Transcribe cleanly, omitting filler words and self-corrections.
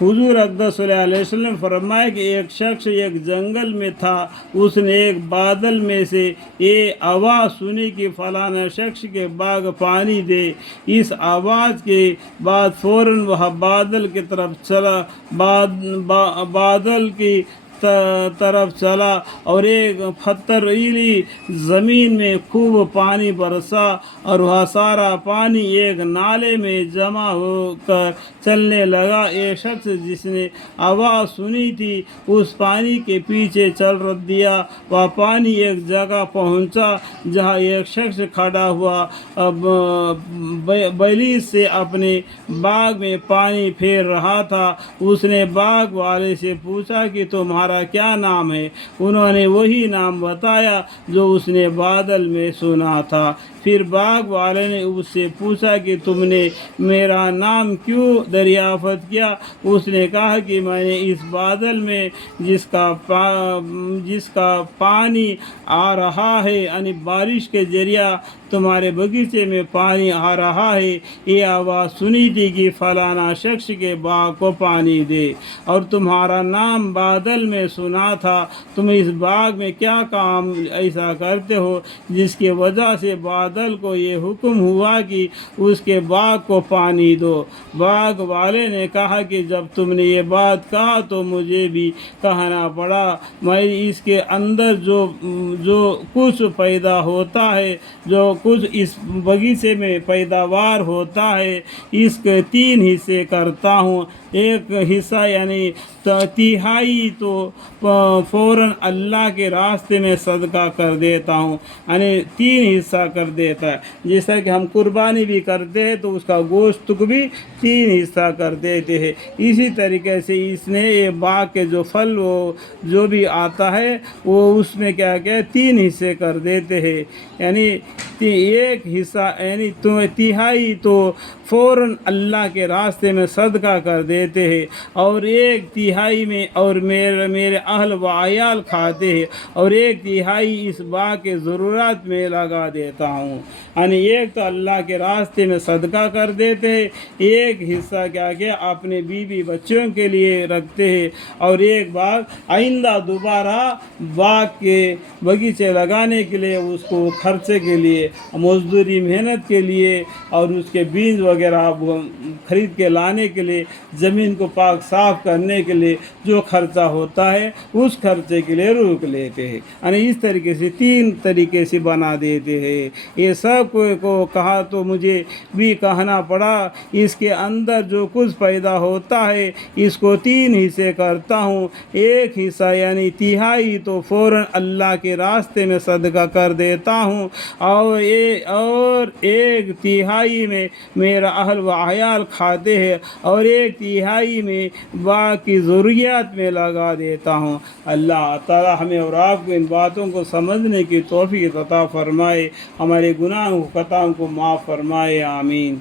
हुजूर अक़दस सल्लल्लाहु अलैहि वसल्लम फरमाए कि एक शख्स एक जंगल में था, उसने एक बादल में से ये आवाज़ सुनी कि फलाना शख्स के बाग पानी दे। इस आवाज़ के बाद फ़ौरन वह बादल की तरफ चला, बादल की तरफ चला और एक पथरीली ज़मीन में खूब पानी बरसा और वह सारा पानी एक नाले में जमा होकर चलने लगा। ये शख्स जिसने आवाज़ सुनी थी उस पानी के पीछे चल दिया। वह पानी एक जगह पहुंचा जहां एक शख्स खड़ा हुआ बैली से अपने बाग में पानी फेर रहा था। उसने बाग वाले से पूछा कि तुम्हारा क्या नाम है? उन्होंने वही नाम बताया जो उसने बादल में सुना था। फिर बाग वाले ने उससे पूछा कि तुमने मेरा नाम क्यों दरियाफ़त किया? उसने कहा कि मैंने इस बादल में जिसका पानी आ रहा है, यानी बारिश के जरिया तुम्हारे बगीचे में पानी आ रहा है, ये आवाज़ सुनी थी कि फलाना शख्स के बाग को पानी दे, और तुम्हारा नाम बादल में सुना था। तुम इस बाग में क्या काम ऐसा करते हो जिसकी वजह से बादल को ये हुक्म हुआ कि उसके बाग को पानी दो? बाग वाले ने कहा कि जब तुमने ये बात कहा तो मुझे भी कहना पड़ा। मैं इसके अंदर जो कुछ पैदा होता है, जो कुछ इस बगीचे में पैदावार होता है, इसके 3 हिस्से करता हूँ। एक हिस्सा यानी तिहाई तो फ़ौरन अल्लाह के रास्ते में सदका कर देता हूँ, यानी 3 हिस्सा कर देता है। जैसा कि हम कुर्बानी भी करते हैं तो उसका गोश्त को भी 3 हिस्सा कर देते हैं। इसी तरीके से इसने ये बाग के जो फल वो जो भी आता है वो उसमें क्या क्या 3 हिस्से कर देते हैं, यानी एक हिस्सा यानी तिहाई तो फ़ौरन अल्लाह के रास्ते में सदका कर देते हैं, और 1 तिहाई में और मेरे अहल व आयाल खाते हैं, और 1 तिहाई इस बाग के ज़रूरत में लगा देता हूँ। यानी एक तो अल्लाह के रास्ते में सदका कर देते हैं, एक हिस्सा क्या क्या अपने बीवी बच्चों के लिए रखते हैं, और एक बाग आइंदा दोबारा बाग के बगीचे लगाने के लिए, उसको खर्चे के लिए, मजदूरी मेहनत के लिए और उसके बीज वगैरह खरीद के लाने के लिए, ज़मीन को पाक साफ करने के लिए जो खर्चा होता है उस खर्चे के लिए रोक लेते हैं। यानी इस तरीके से 3 तरीके से बना देते हैं। ये सब को कहा तो मुझे भी कहना पड़ा। इसके अंदर जो कुछ पैदा होता है इसको 3 हिस्से करता हूँ। एक हिस्सा यानी तिहाई तो फ़ौरन अल्लाह के रास्ते में सदका कर देता हूँ, और 1 तिहाई में मेरा अहल व अयाल खाते हैं, और 1 तिहाई में बाकी ज़रूरियात में लगा देता हूँ। अल्लाह ताला हमें और आपको इन बातों को समझने की तौफीक अता फ़रमाए, हमारे गुनाहों खताओं को माफ़ फ़रमाए। आमीन।